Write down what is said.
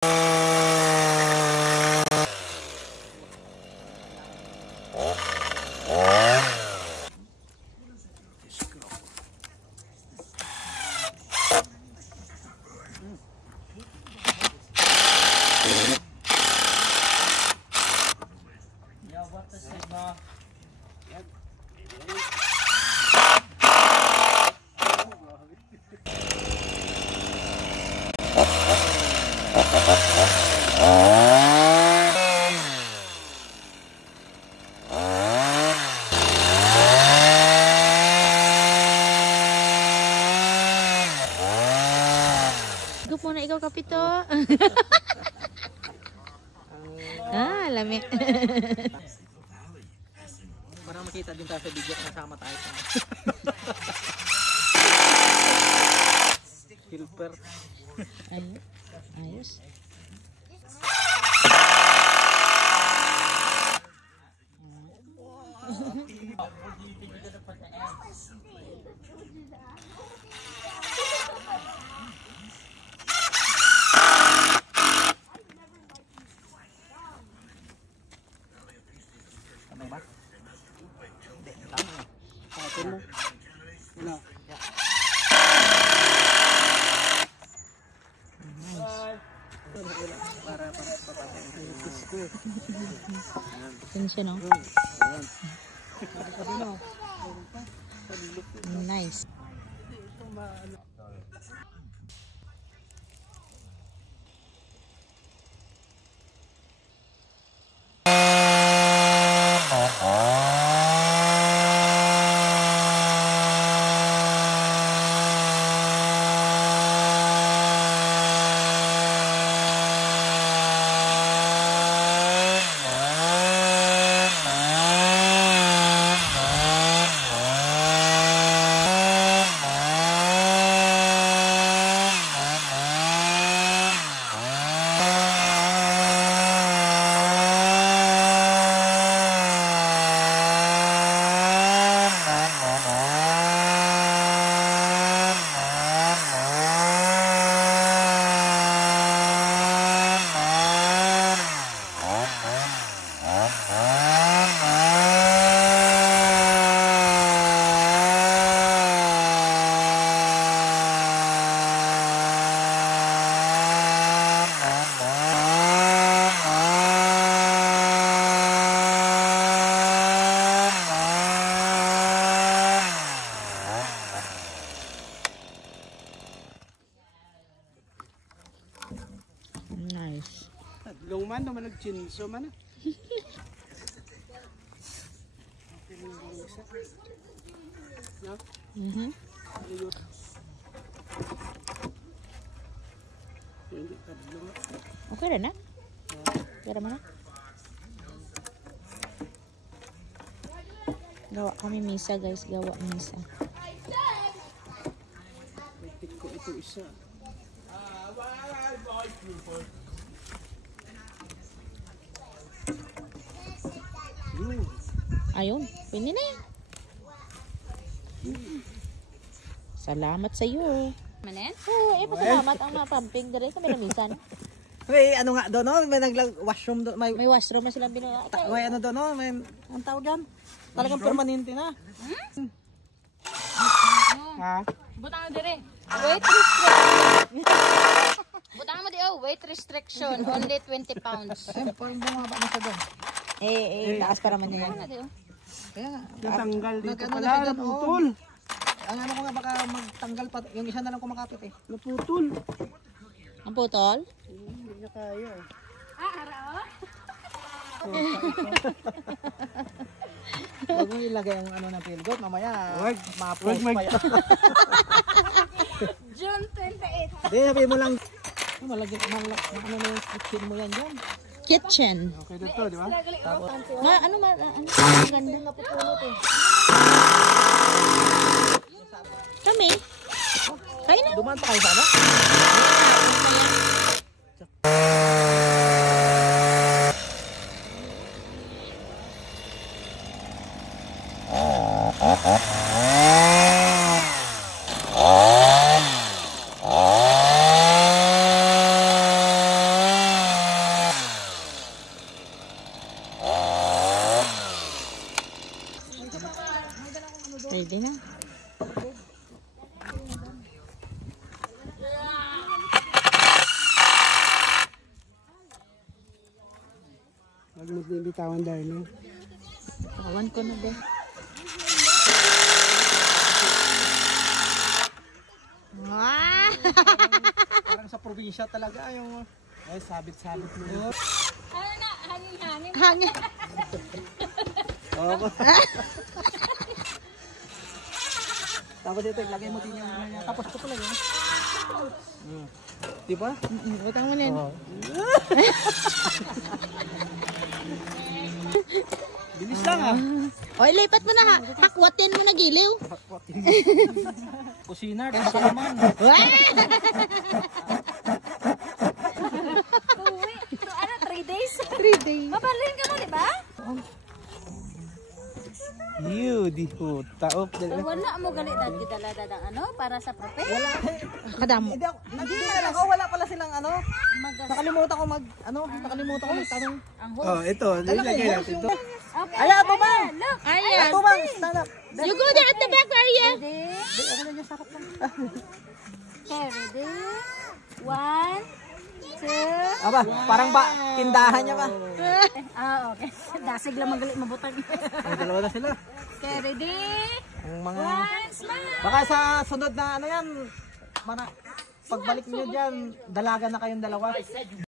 Gup muna ikaw, Kapito. Lami. Parang makita din tayo sa video kung nasama tayo. Helper. Ayos. Ano ba? Hindi, tama. Pakatun mo. Wala. Para Yun siya, no? Nice. Nice. Tadlong man naman nag-chinso man. No? Okay rin na? Pera mo na? Gawa kami misa, guys. Gawa misa. Pitik ko ito isa. Ayun. Pwede na yan. Salamat sa iyo. Manen? Oo, pasalamat ang mga pumping dere sa minamisan. May ano nga doon, no? May washroom doon. May washroom na silang binala. May ano doon, no? May ang tawag dyan. Talagang permanente na. Ha? Butang mo dire. Weight restriction. Butang mo di weight restriction. Only 20 pounds. Ay, parang bumaba na siya doon. Taas para man yan. Kaya nga. Natanggal dito Nag-ano na pala, siya dyan, oh. naputol. Ang ano ko nga baka magtanggal pa. Yung isa na lang kumakapit eh. Naputol. Ang putol? Hindi niya kaya. Huwag mo ilagay ang ano ng pilgot. Mamaya, Wag ma-post pa yan. June 28. Hindi, sabihin mo lang. Malagyan, ano na yung kitchen mo yan dyan. Kitchen. Okay dito, di ba? Ano ganda na putulot eh. Kami? Kain na. Dumaan pa kayo sa ano? Pwede na. Huwag mo bitawan dahil, no? Tawan ko na din. Ah! Parang sa probinsya talaga yung sabit-sabit mo. Ano na, hangin-hangin. Hangin. Oo. Tapos dito, ilagay mo din yung ganyan. Tapos ito pala yun. Di ba? Utang mo na yun. Oo. Bilis lang ah. O, ilipat mo na ha. Hakwatin mo na giliw. Kusina, baka naman. Wah! Uwi. So, ano, 3 days? 3 days. Mabalhin ka mo, di ba? Di ho. Taok. Wala mo galit dati dala-dala ano, para sa prope? Wala. Kadamo. Hindi na ako. Wala pala silang ano. Nakalimutan ko magtanong. Ang Oh, ito. Nilagay natin ito. Okay. Ay, ato ba? Look. Ayan. Ato ba? Stand up. You go there at the back area. Ready? Ako na niya sakap lang. Okay, ready? 1, 2. Aba, parang ba, tindahan niya ba? Okay. Dasig lang magalit mabutang. Ang dalawa na sila. Okay, ready? Ang mga... 1, smile. Baka sa sunod na ano yan, pagbalik niyo dyan, dalaga na kayong dalawa.